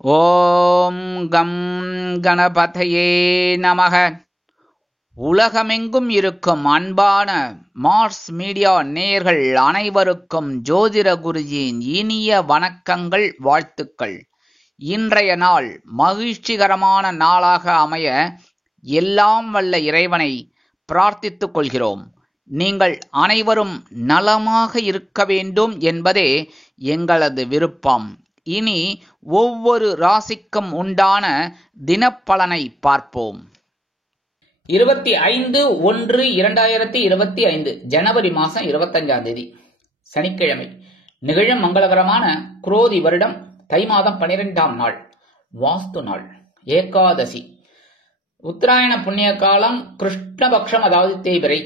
ஓம் come கணபதையே நமக. உலகமெங்கும் இருக்கும் அன்பான மார்ஸ் மீடியா நேயர்கள் அனைவருக்கும் ஜோதிட குருஜியின் இனிய வணக்கங்கள், வாழ்த்துக்கள். இன்றைய நாள் மகிழ்ச்சிகரமான நாளாக அமைய எல்லாம் வல்ல இறைவனை பிரார்த்தித்துக் கொள்கிறோம். நீங்கள் அனைவரும் நலமாக இருக்க வேண்டும் என்பதே எங்களது விருப்பம். இனி ஒவ்வொரு ராசிக்கும் உண்டான தினப்பலனை பார்ப்போம். 25/1/2025 ஜனவரி மாதம் 25ஆம் தேதி சனிக்கிழமை. நிகழும் மங்களகரமான குரோதி வருடம் தை மாதம் 12ஆம் நாள், வாஸ்து நாள், ஏகாதசி, உத்தராயண புண்ணிய காலம், கிருஷ்ணபக்ஷம் அதாவது தேய்பிறை,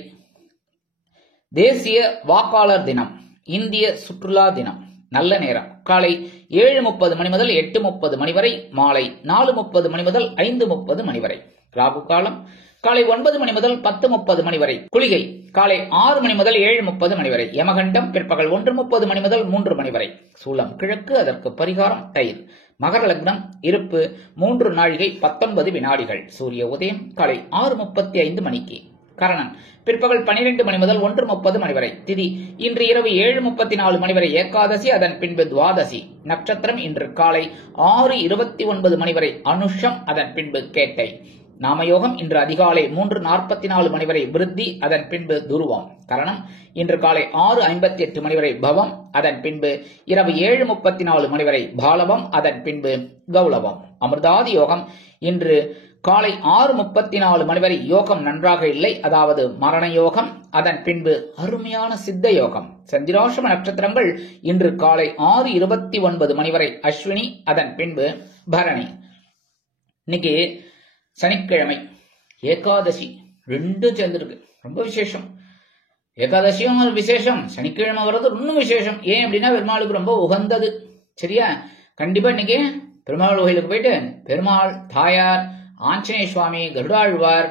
தேசிய வாக்காளர் தினம், இந்திய சுற்றுலா தினம். நல்ல நேரம் காலை 7:30 மணி முதல் 8:30 மணி வரை, மாலை 4:30 மணி முதல் 5:30 மணி வரை. ராகு காலம் காலை 9 மணி முதல் 10:30 மணி வரை. குளிகை காலை 6 மணி முதல் 7:30 மணி வரை. யமகண்டம் பிற்பகல் 1:30 மணி முதல் 3 மணி வரை. சூலம் கிழக்கு, அதற்கு பரிகாரம் தயிர். மகர லக்னம், இருப்பு 3 நாழிகை 19 வினாடிகள். சூரிய உதயம் காலை 6:35 மணிக்கு. கரணன் பிற்பகல் 12 மணி முதல் 1:30 மணி வரை. திதி இன்று இரவு 7:34 மணி வரை ஏகாதசி, அதன் பின்பு துவாதசி. நட்சத்திரம் இன்று காலை 6:29 மணி வரை அனுஷம், அதன் பின்பு கேட்டை. நாமயோகம் இன்று அதிகாலை 3:44 மணி வரை விருத்தி, அதன் பின்பு துருவம். கரணம் இன்று காலை 6:58 மணி வரை பவம், அதன் பின்பு இரவு 7:34 மணி வரை பாலவம், அதன் பின்பு கௌலவம். அமிர்தாதி யோகம் இன்று காலை 6:34 மணி வரை யோகம் நன்றாக இல்லை, அதாவது மரண யோகம், அதன் பின்பு அருமையான சித்த யோகம். சந்திராஷ்டம நட்சத்திரங்கள் இன்று காலை 6:29 மணி வரை அஸ்வினி, அதன் பின்பு பரணி. இன்னைக்கு சனிக்கிழமை, ஏகாதசி ரெண்டும் சேர்ந்திருக்கு. ரொம்ப விசேஷம். ஏகாதசியும் ஒரு விசேஷம், சனிக்கிழமை வர்றது இன்னும் விசேஷம். ஏன் அப்படின்னா பெருமாளுக்கு ரொம்ப உகந்தது. சரியா? கண்டிப்பா இன்னைக்கு பெருமாள் கோயிலுக்கு போயிட்டு பெருமாள், தாயார், ஆஞ்சநேய சுவாமி, கருடாழ்வார்,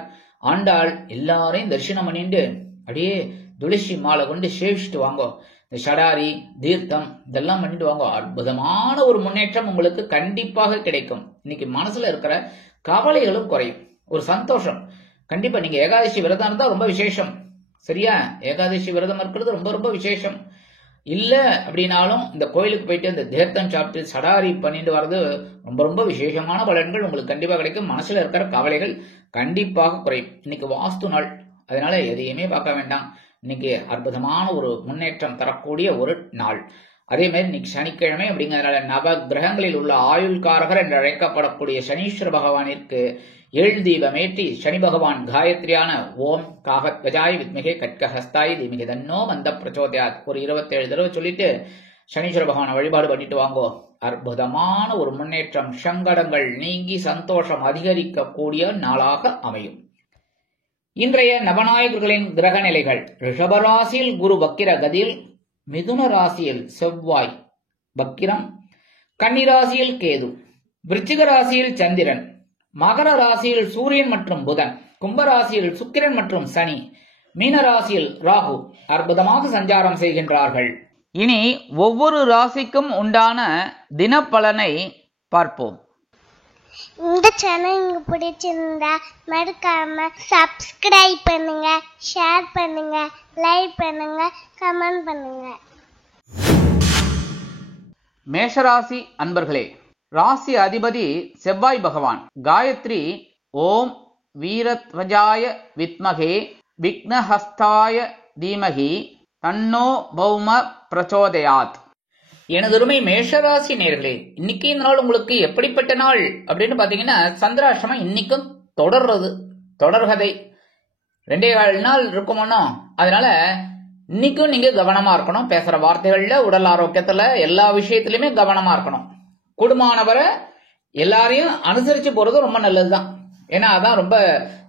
ஆண்டாள் எல்லாரையும் தரிசனம் பண்ணிட்டு அப்படியே துளசி மாலை கொண்டு சேவிச்சுட்டு வாங்கோ. இந்த ஷடாரி தீர்த்தம் இதெல்லாம் பண்ணிட்டு வாங்கோ. அற்புதமான ஒரு முன்னேற்றம் உங்களுக்கு கண்டிப்பாக கிடைக்கும். இன்னைக்கு மனசுல இருக்கிற கவலைகளும் குறையும், ஒரு சந்தோஷம். கண்டிப்பா நீங்க ஏகாதசி விரதம் இருந்தா ரொம்ப விசேஷம். சரியா? ஏகாதசி விரதம் இருக்கிறது ரொம்ப ரொம்ப விசேஷம். இல்ல அப்படின்னாலும் இந்த கோயிலுக்கு போயிட்டு இந்த தீர்த்தம் சாப்பிட்டு சடாரி பண்ணிட்டு வர்றது ரொம்ப ரொம்ப விசேஷமான பலன்கள் உங்களுக்கு கண்டிப்பா கிடைக்கும். மனசுல இருக்கிற கவலைகள் கண்டிப்பாக குறையும். இன்னைக்கு வாஸ்து நாள், அதனால எதையுமே பார்க்க வேண்டாம். இன்னைக்கு அற்புதமான ஒரு முன்னேற்றம் தரக்கூடிய ஒரு நாள். அதே மாதிரி இன்னைக்கு சனிக்கிழமை அப்படிங்கிறதுனால நவ கிரகங்களில் உள்ள ஆயுள்காரகர் என்று அழைக்கப்படக்கூடிய சனீஸ்வர பகவானிற்கு தீபமேற்றி சனி பகவான் காயத்ரியான ஓம் காகத்வஜாய் வித்மிகே கட்கஹஸ்தாய் தீமிகே தன்னோ மந்த பிரச்சோதயாத் ஒரு 27 தடவை சொல்லிட்டு சனீஸ்வர பகவானை வழிபாடு பண்ணிட்டு வாங்கோ. அற்புதமான ஒரு முன்னேற்றம், சங்கடங்கள் நீங்கி சந்தோஷம் அதிகரிக்கக்கூடிய நாளாக அமையும். இன்றைய நவநாயகர்களின் கிரக நிலைகள்: ரிஷபராசியில் குரு வக்கிர கதியில், மிதுன ராசியில் செவ்வாய் வக்கிரம், கன்னிராசியில் கேது, விருச்சிக ராசியில் சந்திரன், மகர ராசியில் சூரியன் மற்றும் புதன், கும்பராசியில் சுக்கிரன் மற்றும் சனி, மீன ராசியில் ராகு அற்புதமாக சஞ்சாரம் செய்கின்றார்கள். இனி ஒவ்வொரு ராசிக்கும் உண்டான தினப்பலனை பார்ப்போம். இந்த சேனல் உங்களுக்கு பிடிச்சிருந்தா மறக்காம சப்ஸ்கிரைப் பண்ணுங்க, ஷேர் பண்ணுங்க, லைக் பண்ணுங்க, கமெண்ட் பண்ணுங்க. மேஷராசி அன்பர்களே, ராசி அதிபதி செவ்வாய் பகவான். காயத்ரி ஓம் வீரத்வஜாய வித்மகே விக்னஹஸ்தாய தீமகி தன்னோ பௌம பிரச்சோதயாத். எனதுருமை மேஷராசி நேயர்களே, இன்னைக்கு இந்த நாள் உங்களுக்கு எப்படிப்பட்ட நாள் அப்படின்னு பாத்தீங்கன்னா, சந்திராஷ்டமம் இன்னைக்கும் தொடர்றது, தொடர்கதை 2 நாள் இருக்குமோனோ. அதனால இன்னைக்கும் நீங்க கவனமா இருக்கணும். பேசுற வார்த்தைகள்ல, உடல் ஆரோக்கியத்துல, எல்லா விஷயத்திலுமே கவனமா இருக்கணும். குடும்பமானவரை எல்லாரையும் அனுசரிச்சு போறது ரொம்ப நல்லதுதான். ஏன்னா அதான் ரொம்ப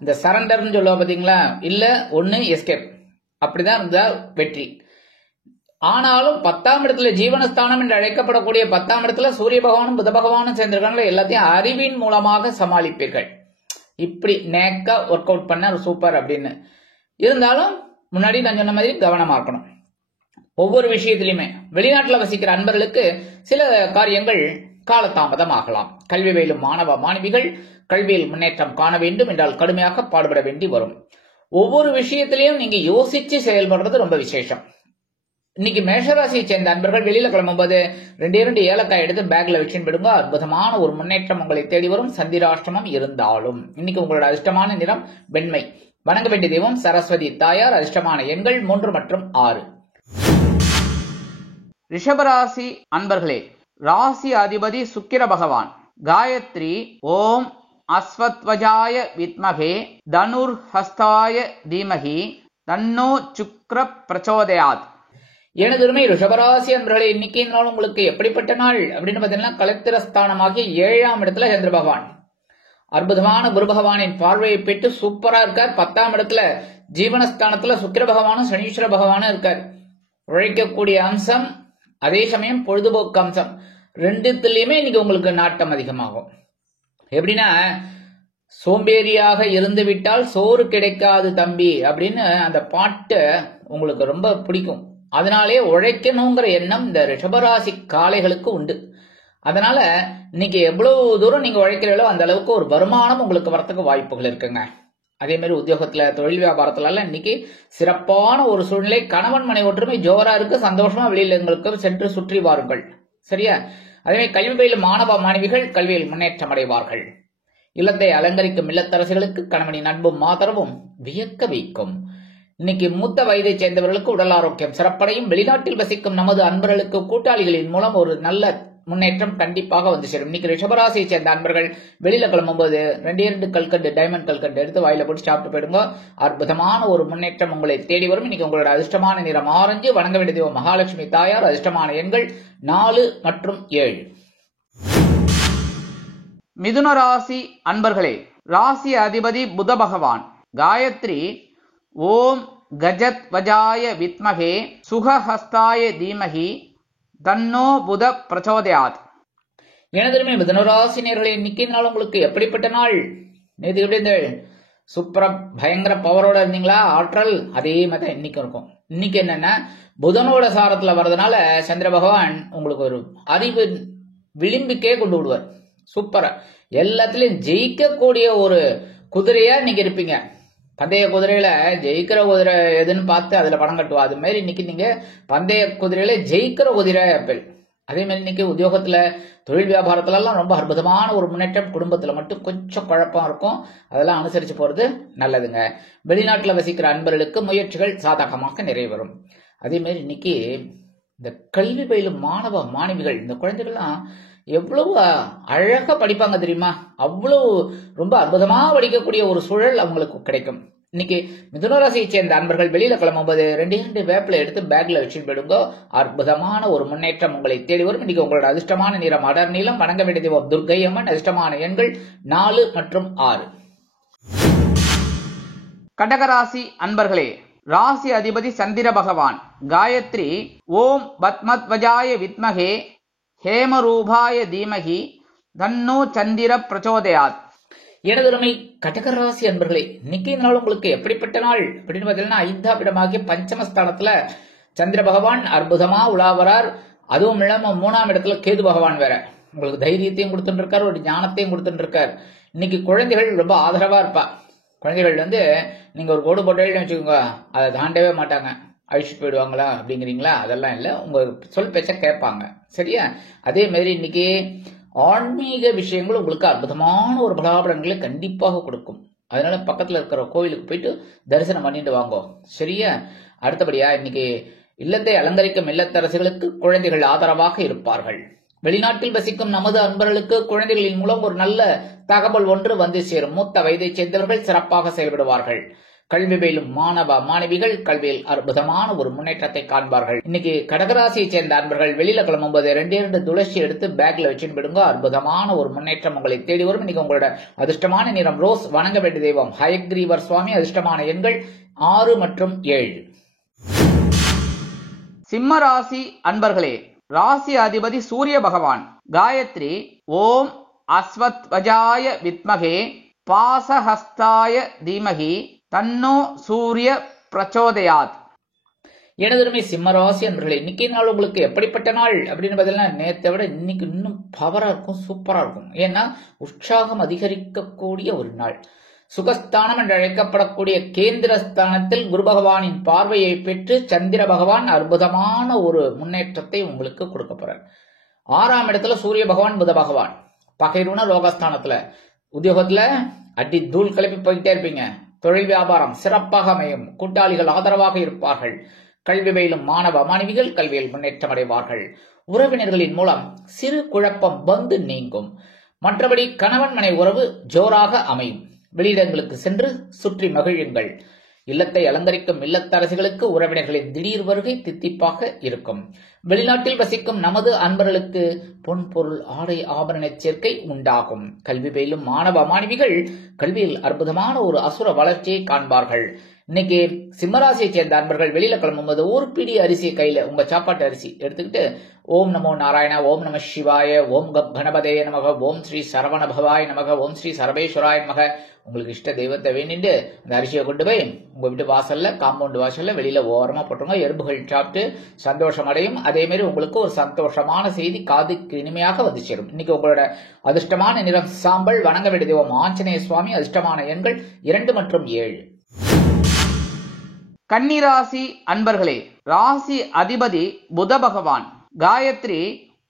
இந்த சரண்டர்னு சொல்லுவா பாத்தீங்களா, இல்ல ஒண்ணு எஸ்கேப், அப்படிதான் இருந்தா வெற்றி. ஆனாலும் 10ஆம் இடத்துல ஜீவனஸ்தானம் என்று அழைக்கப்படக்கூடிய 10ஆம் இடத்துல சூரிய பகவானும் புத பகவானும் சேர்ந்திருக்காங்களே, எல்லாத்தையும் அறிவின் மூலமாக சமாளிப்பீர்கள். இப்படி நேக்கா ஒர்க் அவுட் பண்ண சூப்பர் அப்படின்னு இருந்தாலும் முன்னாடி நான் சொன்ன மாதிரி கவனமா இருக்கணும். ஒவ்வொரு விஷயத்திலுமே வெளிநாட்டுல வசிக்கிற அன்பர்களுக்கு சில காரியங்கள் காலதாமதம் ஆகலாம். கல்வி பயிலும் மாணவ மாணவிகள் கல்வியில் முன்னேற்றம் காண வேண்டும் என்றால் கடுமையாக பாடுபட வேண்டி வரும். ஒவ்வொரு விஷயத்திலையும் நீங்க யோசிச்சு செயல்படுறது ரொம்ப விசேஷம். இன்னைக்கு மேஷராசியை சேர்ந்த அன்பர்கள் வெளியில கிளம்பும்போது 2 ஏலக்காய் எடுத்து பேக்ல வச்சுன்னு போடுங்க. அற்புதமான ஒரு முன்னேற்றம் உங்களை தேடி வரும். சந்திராஷ்டமம் இருந்தாலும் இன்னைக்கு உங்களோட அதிர்ஷ்டமான நிறம் வெண்மை. வணங்க வேண்டிய தெய்வம் சரஸ்வதி தாயார். அதிர்ஷ்டமான எண்கள் 3 மற்றும் 6. ரிஷபராசி அன்பர்களே, ராசி அதிபதி சுக்கிர பகவான். காயத்ரி ஓம் அஸ்வத்வஜாய வித்மகே தனுர் ஹஸ்தாய தீமகி தன்னோ சுக்ர பிரச்சோதயாத். எனதுமே ரிஷபராசி அன்பர்களே, இன்னைக்கு நாள் உங்களுக்கு எப்படிப்பட்ட நாள் அப்படின்னு பாத்தீங்கன்னா, கலத்திரஸ்தானமாகிய 7ஆம் இடத்துல சந்திர பகவான் அற்புதமான குரு பகவானின் பார்வையை பெற்று சூப்பரா இருக்கார். 10ஆம் இடத்துல ஜீவனஸ்தானத்துல சுக்கிர பகவானும் சனீஸ்வர பகவானும் இருக்கார். உழைக்கக்கூடிய அம்சம், அதே சமயம் பொழுதுபோக்கு அம்சம், ரெண்டுத்திலயுமே இன்னைக்கு உங்களுக்கு நாட்டம் அதிகமாகும். எப்படின்னா, சோம்பேறியாக இருந்து விட்டால் சோறு கிடைக்காது தம்பி அப்படின்னு அந்த பாட்டு உங்களுக்கு ரொம்ப பிடிக்கும். அதனாலே உழைக்கணுங்கிற எண்ணம் இந்த ரிஷபராசி காளைகளுக்கு உண்டு. அதனால இன்னைக்கு எவ்வளவு தூரம் நீங்க உழைக்கிறீங்களோ அந்த அளவுக்கு ஒரு வருமானம் உங்களுக்கு வரத்துக்கு வாய்ப்புகள் இருக்குங்க. அதே மாதிரி உத்தியோகத்துல, தொழில் வியாபாரத்துல எல்லாம் இன்னைக்கு சிறப்பான ஒரு சூழ்நிலை. கணவன் மனை ஒற்றுமை ஜோரா இருக்கு. சந்தோஷமா வெளியில எங்களுக்கு சென்று சுற்றி வாருங்கள். சரியா? அதே மாதிரி கல்வி பயிலும் மாணவ மாணவிகள் கல்வியில் முன்னேற்றம் அடைவார்கள். இல்லத்தை அலங்கரிக்கும் இல்லத்தரசிகளுக்கு கணவனின் அன்பும் மாதரவும் வியக்க வைக்கும். இன்னைக்கு மூத்த வயதை சேர்ந்தவர்களுக்கு உடல் ஆரோக்கியம் சிறப்படையும். வெளிநாட்டில் வசிக்கும் நமது அன்பர்களுக்கு கூட்டாளிகளின் மூலம் ஒரு நல்ல முன்னேற்றம் கண்டிப்பாக வந்து சேரும். இன்னைக்கு ரிஷபராசியை சேர்ந்த அன்பர்கள் வெளியில கிளம்பும்போது 2 கல்கண்டு, டைமண்ட் கல்கண்டு எடுத்து வாயில போட்டு சாப்பிட்டு போயிடுங்க. அற்புதமான ஒரு முன்னேற்றம் உங்களை தேடி வரும். இன்னைக்கு உங்களோட அதிர்ஷ்டமான நிறம் ஆரஞ்சு. வணங்க வேண்டிய தெய்வம் மகாலட்சுமி தாயார். அதிர்ஷ்டமான எண்கள் 4 மற்றும் 7. மிதுன ராசி அன்பர்களே, ராசி அதிபதி புத பகவான். காயத்ரி ஓம் கஜத் வஜாய வித்மகே சுகஹஸ்தாய தீமகி தன்னோ புத பிரச்சோதயாத். எனதுமே மிதுனராசினியர்களே, இன்னைக்கு நாள் உங்களுக்கு எப்படிப்பட்ட நாள்? நேற்று எப்படி இருந்த சூப்பரா பயங்கர பவரோட இருந்தீங்களா? ஆற்றல் அதே மாதிரி இன்னைக்கு இருக்கும். இன்னைக்கு என்னன்னா, புதனோட சாரத்துல வர்றதுனால சந்திர பகவான் உங்களுக்கு ஒரு அறிவு விளிம்புக்கே கொண்டு விடுவார். சூப்பரா எல்லாத்திலையும் ஜெயிக்கக்கூடிய ஒரு குதிரையா இன்னைக்கு இருப்பீங்க. பந்தய குதிரையில ஜெயிக்கிற குதிரை எதுன்னு பார்த்து அதுல பணம் கட்டுவா. அது மாதிரி இன்னைக்கு நீங்க பந்தய குதிரையில ஜெயிக்கிற குதிரை அப்பல். அதே மாதிரி இன்னைக்கு உத்தியோகத்துல, தொழில் வியாபாரத்துல எல்லாம் ரொம்ப அற்புதமான ஒரு முன்னேற்றம். குடும்பத்துல மட்டும் கொஞ்சம் குழப்பம் இருக்கும். அதெல்லாம் அனுசரிச்சு போறது நல்லதுங்க. வெளிநாட்டுல வசிக்கிற அன்பர்களுக்கு முயற்சிகள் சாதகமாக நிறைவேறும். அதே மாதிரி இன்னைக்கு இந்த கல்வி பயிலும் மாணவ மாணவிகள், இந்த குழந்தைகள்லாம் எவ்வளவு அழகா படிப்பாங்க தெரியுமா? அவ்வளவு ரொம்ப அற்புதமா படிக்கக்கூடிய ஒரு சூழல் அவங்களுக்கு கிடைக்கும். இன்னைக்கு மிதுனராசியை சேர்ந்த அன்பர்கள் வெளியில கிளம்பும்போது 2 வேப்பில எடுத்து பேக்ல வச்சுட்டு போயிடுங்க. அற்புதமான ஒரு முன்னேற்றம் உங்களை தேடி வரும். இன்னைக்கு உங்களோட அதிர்ஷ்டமான நிறம் அடர் நீளம். வணங்க வேண்டிய தெய்வம் துர்க்கை அம்மன். அதிர்ஷ்டமான எண்கள் 4 மற்றும் 6. கடகராசி அன்பர்களே, ராசி அதிபதி சந்திர பகவான். காயத்ரி ஓம் பத்மத்வஜாய வித்மகே ஹேமரூபாய தீமகி தன்னோ சந்திர பிரச்சோதயாத். எனதுமை கடகராசி அன்பர்களே, இன்னைக்கு நாள் உங்களுக்கு எப்படிப்பட்ட நாள் அப்படின்னு பார்த்தீங்கன்னா, 5ஆம் இடமாகிய பஞ்சமஸ்தானத்துல சந்திர பகவான் அற்புதமா உலாவரார். அதுவும் இல்லாம 3ஆம் இடத்துல கேது பகவான் வேற உங்களுக்கு தைரியத்தையும் கொடுத்துட்டு இருக்காரு, ஒரு ஞானத்தையும் கொடுத்துட்டு இருக்காரு. இன்னைக்கு குழந்தைகள் ரொம்ப ஆதரவா இருப்பா. குழந்தைகள் நீங்க ஒரு கோடு போட்டேன்னு வச்சுக்கோங்க, அதை தாண்டவே மாட்டாங்க. அழிச்சுட்டு போயிடுவாங்களா அப்படிங்கிறீங்களா? அதெல்லாம் இல்லை, உங்க சொல் பேச்ச கேட்பாங்க. சரியா? அதே மாதிரி இன்னைக்கு ஆன்மீக விஷயங்கள் உங்களுக்கு அற்புதமான ஒரு பலாபலன்களை கண்டிப்பாக கொடுக்கும். அதனால பக்கத்துல இருக்கிற கோவிலுக்கு போயிட்டு தரிசனம் பண்ணிட்டு வாங்க. சரியா? அடுத்தபடியா இன்னைக்கு இல்லத்தை அலங்கரிக்கும் இல்லத்தரசிகளுக்கு குழந்தைகள் ஆதரவாக இருப்பார்கள். வெளிநாட்டில் வசிக்கும் நமது அன்பர்களுக்கு குழந்தைகளின் மூலம் ஒரு நல்ல தகவல் ஒன்று வந்து சேரும். மூத்த வயதை சேர்ந்தவர்கள் சிறப்பாக செயல்படுவார்கள். கல்வி பயிலும் மாணவ மாணவிகள் கல்வியில் அற்புதமான ஒரு முன்னேற்றத்தை காண்பார்கள். இன்னைக்கு கடகராசியை சேர்ந்த அன்பர்கள் வெளியில கிளம்பும்போது 2 துளசி எடுத்து பேக்ல வச்சுட்டு போயிடுங்க. அற்புதமான ஒரு முன்னேற்றம் உங்களை தேடி வரும். இன்னைக்கு உங்களோட அதிர்ஷ்டமான நிறம் ரோஸ். வணங்க வேண்டிய தெய்வம் ஹயக்ரீவர் சுவாமி. அதிர்ஷ்டமான எண்கள் 6 மற்றும் 7. சிம்ம ராசி அன்பர்களே, ராசி அதிபதி சூரிய பகவான். காயத்ரி ஓம் அஸ்வத்வஜாய வித்மகே பாசஹஸ்தாய தீமகி தன்னோ சூரிய பிரச்சோதயாத். எனதருமை சிம்மராசி அன்பர்களே, இன்னைக்கு நாள் உங்களுக்கு எப்படிப்பட்ட நாள் அப்படின்னு பார்த்தீங்கன்னா நேற்றை விட இன்னைக்கு இன்னும் பவரா இருக்கும், சூப்பரா இருக்கும். ஏன்னா உற்சாகம் அதிகரிக்கக்கூடிய ஒரு நாள். சுகஸ்தானம் என்று அழைக்கப்படக்கூடிய கேந்திரஸ்தானத்தில் குரு பகவானின் பார்வையை பெற்று சந்திர பகவான் அற்புதமான ஒரு முன்னேற்றத்தை உங்களுக்கு கொடுக்க போறார். 6ஆம் இடத்துல சூரிய பகவான், புத பகவான் பகைருண ரோகஸ்தானத்துல. உத்தியோகத்துல அடி தூள் கிளப்பி போயிட்டே இருப்பீங்க. தொழில் வியாபாரம் சிறப்பாக அமையும். கூட்டாளிகள் ஆதரவாக இருப்பார்கள். கல்வி பயிலும் மாணவ மாணவிகள் கல்வியில் முன்னேற்றம் அடைவார்கள். உறவினர்களின் மூலம் சிறு குழப்பம் வந்து நீங்கும். மற்றபடி கணவன் மனை உறவு ஜோராக அமையும். வெளியிடங்களுக்கு சென்று சுற்றி மகிழுங்கள். இல்லத்தை அலங்கரிக்கும் இல்லத்தரசிகளுக்கு உறவினர்களின் திடீர் வருகை தித்திப்பாக இருக்கும். வெளிநாட்டில் வசிக்கும் நமது அன்பர்களுக்கு பொன் பொருள் ஆடை ஆபரண சேர்க்கை உண்டாகும். கல்வி பயிலும் மாணவ மாணவிகள் கல்வியில் அற்புதமான ஒரு அசுர வளர்ச்சியை காண்பார்கள். இன்னைக்கு சிம்மராசியை சேர்ந்த அன்பர்கள் வெளியில கிளம்பும்போது ஒரு பிடி அரிசி கையில, உங்க சாப்பாட்டு அரிசி எடுத்துக்கிட்டு ஓம் நமோ நாராயணா, ஓம் நம சிவாய, ஓம் கணபதே நமக, ஓம் ஸ்ரீ சரவண பவாய் நமக, ஓம் ஸ்ரீ சரபேஸ்வராய நமக, உங்களுக்கு இஷ்ட தெய்வத்தை வேண்டிட்டு அந்த அரிசியை கொண்டு போய் உங்க வீட்டு வாசல்ல, காம்பவுண்ட் வாசல்ல வெளியில ஓரமா போட்டுருங்க. எறும்புகள் சாப்பிட்டு சந்தோஷம் அடையும். அதே மாதிரி உங்களுக்கு ஒரு சந்தோஷமான செய்தி காதுக்கு இனிமையாக வந்து சேரும். இன்னைக்கு உங்களோட அதிர்ஷ்டமான நிறம் சாம்பல். வணங்க வேண்டிய தெய்வம் ஆஞ்சநேய சுவாமி. அதிர்ஷ்டமான எண்கள் 2 மற்றும் 7. கன்னிராசி அன்பர்களே, ராசி அதிபதி புத பகவான். காயத்ரி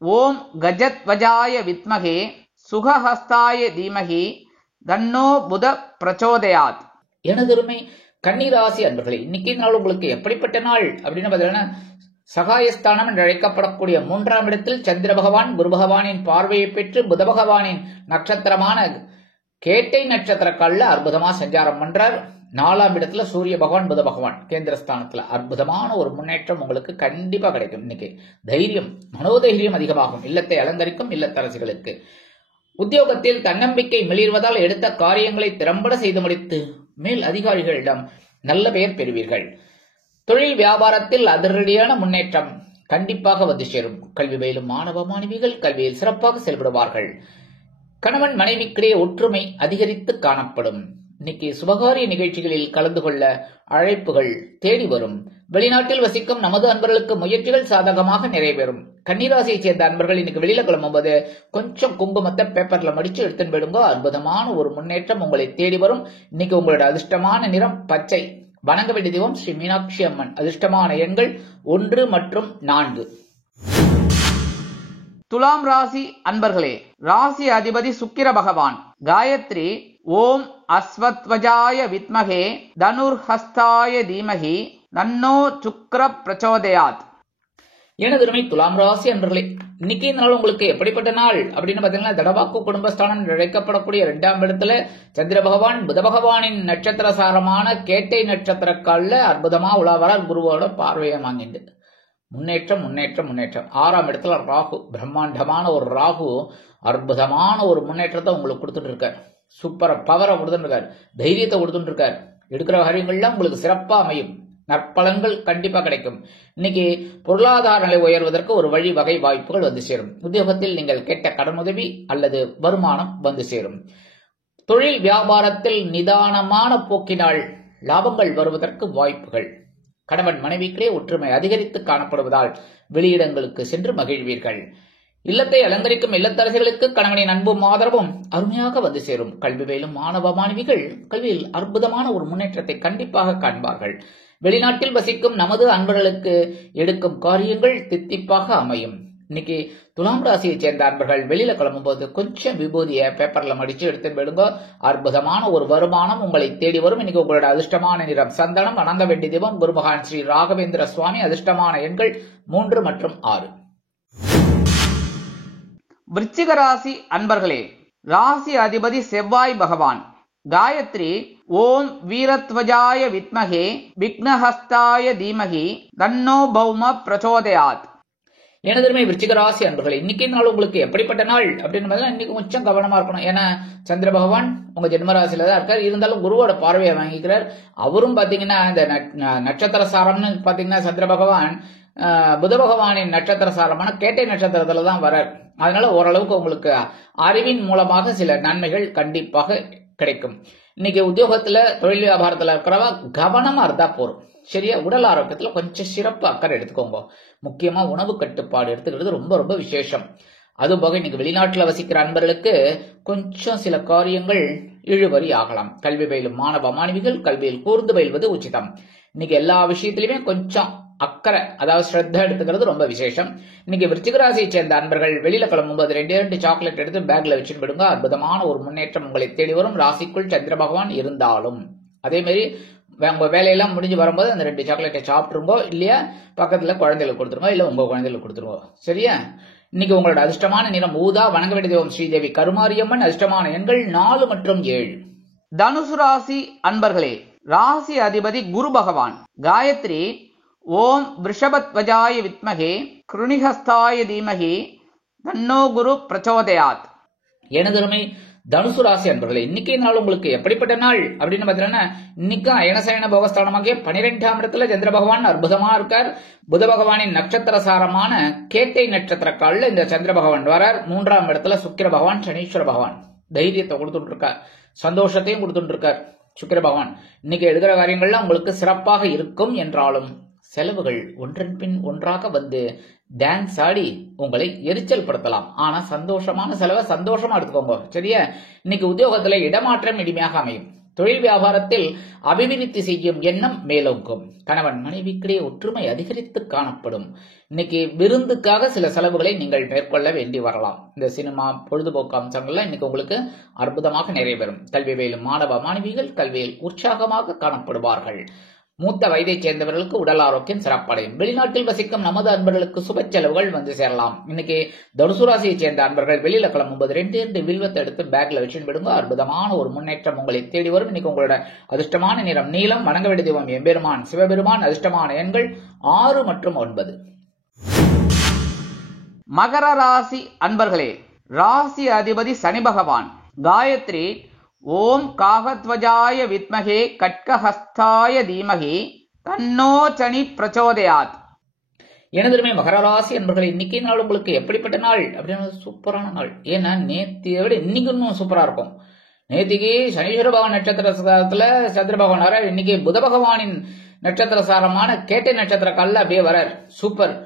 ஓம் கஜத்வஜாய வித்மகே சுகஹஸ்தாய தீமகி தன்னோ புத பிரச்சோதயாத். எனதருமை கன்னிராசி அன்பர்களே, இன்னைக்கு நாள் உங்களுக்கு எப்படிப்பட்ட நாள் அப்படின்னு பார்த்தீங்கன்னா சகாயஸ்தானம் என்று அழைக்கப்படக்கூடிய 3ஆம் இடத்தில் சந்திர பகவான் குரு பகவானின் பார்வையை பெற்று புத பகவானின் நட்சத்திரமான கேட்டை நட்சத்திர காலில் அற்புதமா சஞ்சாரம் பண்றார். 4ஆம் இடத்துல சூரிய பகவான் புத பகவான் கேந்திரஸ்தானத்துல அற்புதமான ஒரு முன்னேற்றம் உங்களுக்கு கண்டிப்பா கிடைக்கும். இன்னைக்கு தைரியம், மனோதைரியம் அதிகமாகும். இல்லத்தை அலங்கரிக்கும் இல்லத்தரசிகளுக்கு. உத்தியோகத்தில் தன்னம்பிக்கை மிளிர்வதால் எடுத்த காரியங்களை திறம்பட செய்து முடித்து மேல் அதிகாரிகளிடம் நல்ல பெயர் பெறுவீர்கள். தொழில் வியாபாரத்தில் அதிரடியான முன்னேற்றம் கண்டிப்பாக வந்து சேரும். கல்வி பயிலும் மாணவ மாணவிகள் கல்வியில் சிறப்பாக செயல்படுவார்கள். கணவன் மனைவிக்கிடையே ஒற்றுமை அதிகரித்து காணப்படும். இன்னைக்கு சுபகாரிய நிகழ்ச்சிகளில் கலந்து கொள்ள அழைப்புகள் தேடி வரும். வெளிநாட்டில் வசிக்கும் நமது அன்பர்களுக்கு முயற்சிகள் சாதகமாக நிறைவேறும். கன்னிராசியை சேர்ந்த அன்பர்கள் இன்னைக்கு வெளியில கிளம்பும்போது கொஞ்சம் குங்குமத்தை பேப்பர்ல மடிச்சு எடுத்துன்னு போயிடுங்க. அற்புதமான ஒரு முன்னேற்றம் உங்களை தேடி வரும். இன்னைக்கு உங்களோட அதிர்ஷ்டமான நிறம் பச்சை. வணங்க வேண்டிய தெய்வம் ஸ்ரீ மீனாட்சி அம்மன். அதிர்ஷ்டமான எண்கள் 1 மற்றும் 4. துலாம் ராசி அன்பர்களே, ராசி அதிபதி சுக்கிர பகவான். காயத்ரி ஓம் அஸ்வத்வஜாய வித்மகே தனுர்ஹஸ்தாய தீமகி தன்னோ சுக்ர பிரச்சோதயாத். எனதருமை துலாம் ராசி அன்பர்களே, இன்னைக்கு நாள் உங்களுக்கு எப்படிப்பட்ட நாள் அப்படின்னு பாத்தீங்கன்னா தடவாக்கு குடும்பஸ்தானம் என்று அழைக்கப்படக்கூடிய 2ஆம் இடத்துல சந்திர பகவான் புத பகவானின் நட்சத்திர சாரமான கேட்டை நட்சத்திர காலில் அற்புதமா உலாவரார். குருவோட பார்வையை வாங்கிண்டு முன்னேற்றம் முன்னேற்றம் முன்னேற்றம். 6ஆம் இடத்துல ராகு, பிரம்மாண்டமான ஒரு ராகு அற்புதமான ஒரு முன்னேற்றத்தை உங்களுக்கு கொடுத்துட்டு இருக்கார். சூப்பரா பவரை கொடுத்துட்டு இருக்காரு, தைரியத்தை கொடுத்துட்டு இருக்காரு. எடுக்கிற காரியங்கள்லாம் உங்களுக்கு சிறப்பா அமையும். நற்பலன்கள் கண்டிப்பா கிடைக்கும். இன்னைக்கு பொருளாதார நிலை உயர்வதற்கு ஒரு வழி வகை வாய்ப்புகள் வந்து சேரும். உத்தியோகத்தில் நீங்கள் கேட்ட கடனுதவி அல்லது வருமானம் வந்து சேரும். தொழில் வியாபாரத்தில் நிதானமான போக்கினால் லாபங்கள் வருவதற்கு வாய்ப்புகள். கணவன் மனைவிக்கிடையே ஒற்றுமை அதிகரித்து காணப்படுவதால் வெளியிடங்களுக்கு சென்று மகிழ்வீர்கள். இல்லத்தை அலங்கரிக்கும் இல்லத்தரசிகளுக்கு கணவனின் அன்பும் ஆதரவும் அருமையாக வந்து சேரும். கல்வி பயிலும் மாணவ மாணவிகள் கல்வியில் அற்புதமான ஒரு முன்னேற்றத்தை கண்டிப்பாக காண்பார்கள். வெளிநாட்டில் வசிக்கும் நமது அன்பர்களுக்கு எடுக்கும் காரியங்கள் தித்திப்பாக அமையும். இன்னைக்கு துலாம் ராசியை சேர்ந்த அன்பர்கள் வெளியில கிளம்பும்போது கொஞ்சம் விபூதியை பேப்பர்ல மடிச்சு எடுத்து போயிடுங்க. அற்புதமான ஒரு வருமானம் உங்களை தேடி வரும். இன்னைக்கு உங்களோட அதிர்ஷ்டமான நிறம் சந்தனம். வணங்க வேண்டிய தெய்வம் குரு மகான் ஸ்ரீ ராகவேந்திர சுவாமி. அதிர்ஷ்டமான எண்கள் 3 மற்றும் 6. விருச்சிக ராசி அன்பர்களே, ராசி அதிபதி செவ்வாய் பகவான். காயத்ரி ஓம் வீரத்வஜாய வித்மகே விக்னஹஸ்தாய தீமகி தன்னோ பௌம பிரச்சோதயாத். எனதருமை விருச்சிக ராசி அன்பர்களே, இன்னைக்கு நாள் உங்களுக்கு எப்படிப்பட்ட நாள் அப்படின்னு இன்னைக்கு கொஞ்சம் கவனமா இருக்கணும். ஏன்னா சந்திர பகவான் உங்க ஜென்மராசியில தான் இருக்கார். இருந்தாலும் குருவோட பார்வையை வாங்கிக்கிறார். அவரும் பாத்தீங்கன்னா இந்த நட்சத்திர சாரம்னு பாத்தீங்கன்னா சந்திர பகவான் புத பகவானின் நட்சத்திர சாரமான கேட்டை நட்சத்திரத்துல தான் வரார். அதனால ஓரளவுக்கு உங்களுக்கு அறிவின் மூலமாக சில நன்மைகள் கண்டிப்பாக கிடைக்கும். இன்னைக்கு உத்தியோகத்துல தொழில் வியாபாரத்துல இருக்கிறவா கவனமா இருந்தா போறோம். சரியா? உடல் ஆரோக்கியத்துல கொஞ்சம் சிறப்பு அக்கறை எடுத்துக்கோங்க. முக்கியமா உணவு கட்டுப்பாடு எடுத்துக்கிறது ரொம்ப ரொம்ப விசேஷம். அதுபோக இன்னைக்கு வெளிநாட்டுல வசிக்கிற அன்பர்களுக்கு கொஞ்சம் சில காரியங்கள் இழுபறி ஆகலாம். கல்வி பயிலும் மாணவ மாணவிகள் கல்வியில் கூர்ந்து பயில்வது உச்சிதம். இன்னைக்கு எல்லா விஷயத்திலுமே கொஞ்சம் அக்கறை, அதாவது ஸ்ரத்த எடுத்துக்கிறது ரொம்ப விசேஷம். இன்னைக்கு விருச்சிக ராசியை சேர்ந்த அன்பர்கள் வெளியில கிளம்பும்போது 2 சாக்லேட் எடுத்து பேக்ல வச்சுட்டு விடுங்க. அற்புதமான ஒரு முன்னேற்றம் உங்களை தேடி வரும். ராசிக்குள் சந்திர பகவான் இருந்தாலும் அதே மாதிரி உங்க வேலையெல்லாம் முடிஞ்சு வரும்போது அந்த 2 சாக்லேட்டை சாப்பிட்டுருங்கோ, இல்லையா பக்கத்துல குழந்தைகளுக்கு கொடுத்துருங்க, இல்ல உங்க குழந்தைகளுக்கு கொடுத்துருங்க. சரியா? இன்னைக்கு உங்களோட அதிர்ஷ்டமான நிறம் ஊதா. வணங்க வேண்டிய தெய்வம் ஸ்ரீதேவி கருமாரியம்மன். அதிர்ஷ்டமான எண்கள் 4 மற்றும் 7. தனுசு ராசி அன்பர்களே, ராசி அதிபதி குரு பகவான். காயத்ரி ஓம் விருஷபத்வஜாய வித்மகே கிருணிஹஸ்தாய தீமகி தன்னோ குரு பிரச்சோதயாத். எனதருமை தனுசு ராசி அன்பர்களே, இன்னைக்கு நாள் உங்களுக்கு எப்படிப்பட்ட நாள் அப்படின்னு பாத்தீங்கன்னா, இன்னைக்கு அயனசயன போகஸ்தானமாகிய 12ஆம் இடத்துல சந்திர பகவான் அற்புதமா இருக்கார். புத பகவானின் நட்சத்திர சாரமான கேட்டை நட்சத்திர காலில் இந்த சந்திர பகவான் வரார். 3ஆம் இடத்துல சுக்கிர பகவான் சனீஸ்வர பகவான் தைரியத்தை கொடுத்துட்டு இருக்கார், சந்தோஷத்தையும் கொடுத்துட்டு இருக்கார். சுக்கிர பகவான் இன்னைக்கு எடுக்கிற காரியங்கள்லாம் உங்களுக்கு சிறப்பாக இருக்கும் என்றாலும் செலவுகள் ஒன்றன் பின் ஒன்றாக வந்து டான்ஸ் ஆடி உங்களை எரிச்சல் படுத்தலாம். ஆனா சந்தோஷமான செலவை சந்தோஷமா எடுத்துக்கோங்க. சரியா? இன்னைக்கு உத்தியோகத்துல இடமாற்றம் இனிமையாக அமையும். தொழில் வியாபாரத்தில் அபிவிருத்தி செய்யும் எண்ணம் மேலோங்கும். கணவன் மனைவிக்கிடையே ஒற்றுமை அதிகரித்து காணப்படும். இன்னைக்கு விருந்துக்காக சில செலவுகளை நீங்கள் மேற்கொள்ள வேண்டி வரலாம். இந்த சினிமா பொழுதுபோக்கு அம்சங்கள்லாம் இன்னைக்கு உங்களுக்கு அற்புதமாக நிறைவேறும். கல்வி பயிலும் மாணவ மாணவிகள் கல்வியில் உற்சாகமாக காணப்படுவார்கள். மூத்த வயதை சேர்ந்தவர்களுக்கு உடல் ஆரோக்கியம் சிறப்படையும். வெளிநாட்டில் வசிக்கும் நமது அன்பர்களுக்கு சுப செலவுகள் வந்து சேரலாம். இன்னைக்கு தனுசு ராசியை சேர்ந்த அன்பர்கள் வெளியில கிளம்பும்போது 2 வில்வத்தை எடுத்து பேக்ல வச்சுட்டு விடுங்க. அற்புதமான ஒரு முன்னேற்றம் உங்களை தேடி வரும். இன்னைக்கு உங்களோட அதிர்ஷ்டமான நிறம் நீலம். வணங்க வேண்டிய தெய்வம் எம்பெருமான் சிவபெருமான். அதிர்ஷ்டமான எண்கள் 6 மற்றும் 9. மகர ராசி அன்பர்களே, ராசி அதிபதி சனி பகவான். காயத்ரி ஓம் காகத்வஜாய வித்மகே கட்கஹஸ்தாய தீமகி தன்னோ சனி பிரச்சோதயாத். எனதுமே மகர ராசி என்பர்களை இன்னைக்கு நாள் உங்களுக்கு எப்படிப்பட்ட நாள் அப்படின்னு சூப்பரான நாள். ஏன்னா நேத்தியை விட இன்னைக்கு இன்னும் சூப்பரா இருக்கும். நேத்திக்கு சனீஸ்வர பகவான் நட்சத்திர சாரத்துல சந்திர பகவான் வரார். இன்னைக்கு புத பகவானின் நட்சத்திர சாரமான கேட்டை நட்சத்திர காலில் அப்படியே வரார். சூப்பர்.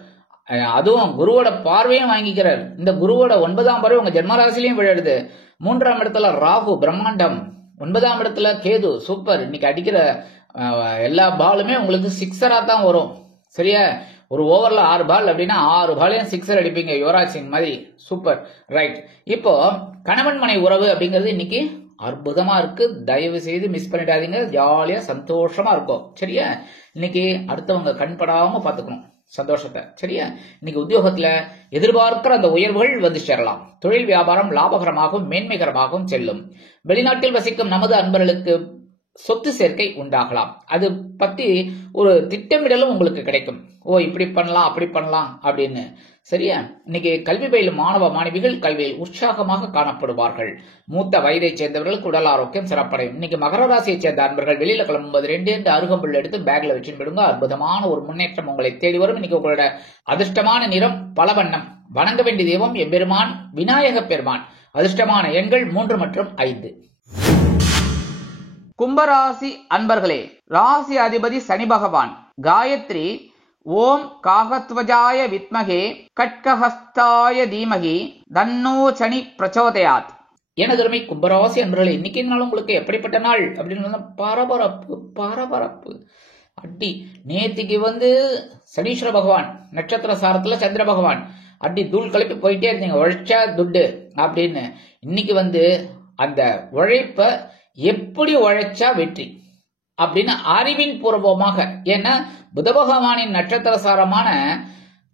அதுவும் குருவோட பார்வையும் வாங்கிக்கிறார். இந்த குருவோட 9ஆம் பார்வை உங்க ஜென்மராசிலையும் விழுது. 3ஆம் இடத்துல ராகு பிரம்மாண்டம், 9ஆம் இடத்துல கேது. சூப்பர். இன்னைக்கு அடிக்கிற எல்லா பாலுமே உங்களுக்கு சிக்ஸரா தான் வரும். சரியா? ஒரு ஓவர்ல 6 பால் அப்படின்னா 6 பாலையும் சிக்ஸர் அடிப்பீங்க, யுவராஜ் சிங் மாதிரி. சூப்பர். ரைட். இப்போ கணவன் மனை உறவு அப்படிங்கிறது இன்னைக்கு அற்புதமா இருக்கு. தயவு செய்து மிஸ் பண்ணிடாதீங்க. ஜாலியா சந்தோஷமா இருக்கும். சரியா? இன்னைக்கு அடுத்தவங்க கண்படாம பாத்துக்கணும் சந்தோஷத்தை. சரியா? இன்னைக்கு உத்தியோகத்துல எதிர்பார்க்கிற அந்த உயர்வுகள் வந்து சேரலாம். தொழில் வியாபாரம் லாபகரமாகவும் மேன்மைகரமாகவும் செல்லும். வெளிநாட்டில் வசிக்கும் நமது அன்பர்களுக்கு சொத்து சேர்க்கை உண்டாகலாம். அது பத்தி ஒரு திட்டமிடலும் உங்களுக்கு கிடைக்கும். ஓ இப்படி பண்ணலாம் அப்படி பண்ணலாம் அப்படின்னு. சரியா? இன்னைக்கு கல்வி பயிலும் மாணவ மாணவிகள் கல்வியில் உற்சாகமாக காணப்படுவார்கள். மூத்த வயதை சேர்ந்தவர்களுக்கு உடல் ஆரோக்கியம் சிறப்படையும். இன்னைக்கு மகர ராசியை சேர்ந்த அன்பர்கள் வெளியில கிளம்பும்போது 2 அருகம்புல் எடுத்து பேக்ல வச்சுட்டு விடுங்க. அற்புதமான ஒரு முன்னேற்றம் உங்களை தேடி வரும். இன்னைக்கு உங்களோட அதிர்ஷ்டமான நிறம் பலவண்ணம். வணங்க வேண்டிய தெய்வம் எம்பெருமான் விநாயக பெருமான். அதிர்ஷ்டமான எண்கள் 3 மற்றும் 5. கும்பராசி அன்பர்களே, ராசி அதிபதி சனி பகவான். காயத்ரி ஓம் காகத்வஜாய வித்மகே கட்கஹஸ்தாய தீமகி தன்னோ சனி பிரச்சோதயாத். எனதருமை கும்பராசி அன்பர்களே, இன்னைக்கு நாள் உங்களுக்கு எப்படிப்பட்ட நாள் அப்படின்னு பரபரப்பு பரபரப்பு அடி. நேத்திக்கு வந்து சனீஸ்வர பகவான் நட்சத்திர சாரத்துல சந்திர பகவான் அடி தூள் கலப்பி போயிட்டே இருந்தீங்க, உழைச்சா துட்டு அப்படின்னு. இன்னைக்கு வந்து அந்த உழைப்ப எப்படி உழைச்சா வெற்றி அப்படின்னு அறிவின் பூர்வமாக. ஏன்னா புத பகவானின் நட்சத்திர சாரமான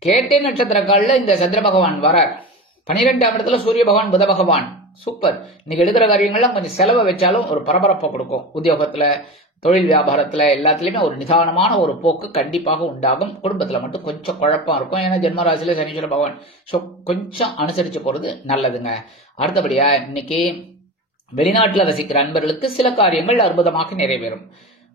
கேட்டை நட்சத்திர காலில் இந்த சந்திர பகவான் வரார். 12ஆம் இடத்துல சூரிய பகவான் புத பகவான். சூப்பர். இன்னைக்கு எடுக்கிற காரியங்கள்லாம் கொஞ்சம் செலவை வச்சாலும் ஒரு பரபரப்பை கொடுக்கும். உத்தியோகத்துல தொழில் வியாபாரத்துல எல்லாத்துலயுமே ஒரு நிதானமான ஒரு போக்கு கண்டிப்பாக உண்டாகும். குடும்பத்துல மட்டும் கொஞ்சம் குழப்பம் இருக்கும். ஏன்னா ஜென்மராசியில சனீஸ்வர பகவான். ஸோ கொஞ்சம் அனுசரிச்சு போறது நல்லதுங்க. அடுத்தபடியா இன்னைக்கு வெளிநாட்டில் வசிக்கிற அன்பர்களுக்கு சில காரியங்கள் அற்புதமாக நிறைவேறும்.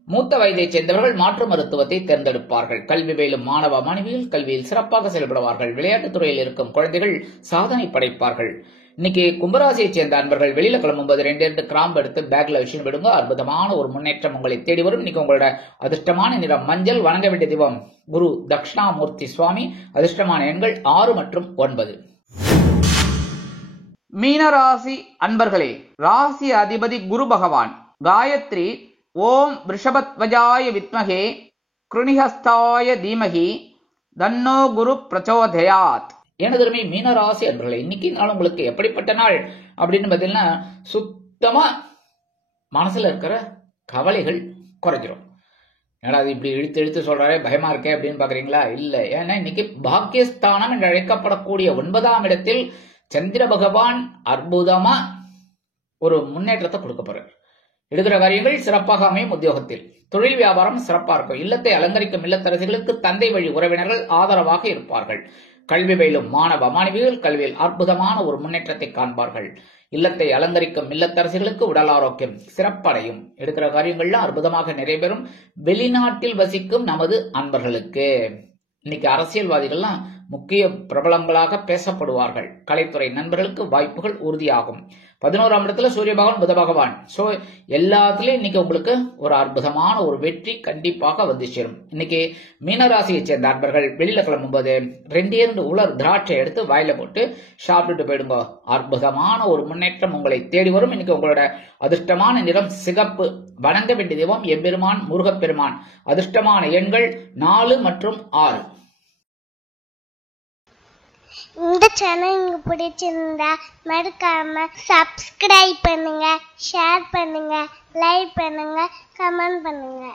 மூத்த வயதை சேர்ந்தவர்கள் மாற்று மருத்துவத்தை தேர்ந்தெடுப்பார்கள். கல்வி பயிலும் மாணவ மாணவிகள் கல்வியில் சிறப்பாக செயல்படுவார்கள். விளையாட்டுத் துறையில் இருக்கும் குழந்தைகள் சாதனை படைப்பார்கள். இன்னைக்கு கும்பராசியை சேர்ந்த அன்பர்கள் வெளியில கிளம்பும்போது 2 கிராம்பு எடுத்து பேக்ல வச்சு விடுங்க. அற்புதமான ஒரு முன்னேற்றம் உங்களை தேடி வரும். இன்னைக்கு உங்களோட அதிர்ஷ்டமான நிறம் மஞ்சள். வணங்க வேண்டிய தெய்வம் குரு தட்சிணாமூர்த்தி சுவாமி. அதிர்ஷ்டமான எண்கள் 6 மற்றும் 9. மீனராசி அன்பர்களே, ராசி அதிபதி குரு பகவான். காயத்ரி ஓம் ரிஷபத்வஜாய வித்மகே கிருணிஹஸ்தாய தீமகி தன்னோ குரு பிரச்சோதயாத். எனதருமை மீனராசி அன்பர்களே, இன்னைக்கு நாள் உங்களுக்கு எப்படிப்பட்ட நாள் அப்படின்னு பார்த்தீங்கன்னா, சுத்தமா மனசுல இருக்கிற கவலைகள் குறைஞ்சிரும். ஏன்னா அது இப்படி இழுத்து சொல்றாரே பயமா இருக்கே அப்படின்னு பாக்குறீங்களா? இல்ல, ஏன்னா இன்னைக்கு பாக்கியஸ்தானம் என்று அழைக்கப்படக்கூடிய 9ஆம் இடத்தில் சந்திர பகவான் அற்புதமா ஒரு முன்னேற்றத்தை கொடுக்க போறார். எடுக்கிற காரியங்கள் சிறப்பாக அமையும். உத்தியோகத்தில் தொழில் வியாபாரம் சிறப்பா இருக்கும். இல்லத்தை அலங்கரிக்கும் இல்லத்தரசிகளுக்கு தந்தை வழி உறவினர்கள் ஆதரவாக இருப்பார்கள். கல்வி பயிலும் மாணவ மாணவிகள் கல்வியில் அற்புதமான ஒரு முன்னேற்றத்தை காண்பார்கள். இல்லத்தை அலங்கரிக்கும் இல்லத்தரசிகளுக்கு உடல் ஆரோக்கியம் சிறப்படையும். எடுக்கிற காரியங்கள்லாம் அற்புதமாக நிறைவேறும். வெளிநாட்டில் வசிக்கும் நமது அன்பர்களுக்கு இன்னைக்கு அரசியல்வாதிகள்லாம் முக்கிய பிரபலங்களாக பேசப்படுவார்கள். கலைத்துறை நண்பர்களுக்கு வாய்ப்புகள் உறுதியாகும். 11ஆம் இடத்துல சூரிய பகவான் புத பகவான். சோ எல்லாத்துலயும் இன்னைக்கு உங்களுக்கு ஒரு அற்புதமான ஒரு வெற்றி கண்டிப்பாக வந்து சேரும். இன்னைக்கு மீனராசியை சேர்ந்த அன்பர்கள் வெளியில கிளம்பும்போது 2 உலர் திராட்சை எடுத்து வாயில போட்டு சாப்பிட்டுட்டு போயிடுங்க. அற்புதமான ஒரு முன்னேற்றம் உங்களை தேடி வரும். இன்னைக்கு உங்களோட அதிர்ஷ்டமான நிறம் சிகப்பு. வணங்க வேண்டிய தெய்வம் எம்பெருமான் முருகப்பெருமான். அதிர்ஷ்டமான எண்கள் 4 மற்றும் 6. இந்த சேனல் உங்களுக்கு பிடிச்சிருந்தா மறக்காம சப்ஸ்கிரைப் பண்ணுங்க, ஷேர் பண்ணுங்க, லைக் பண்ணுங்க, கமெண்ட் பண்ணுங்க.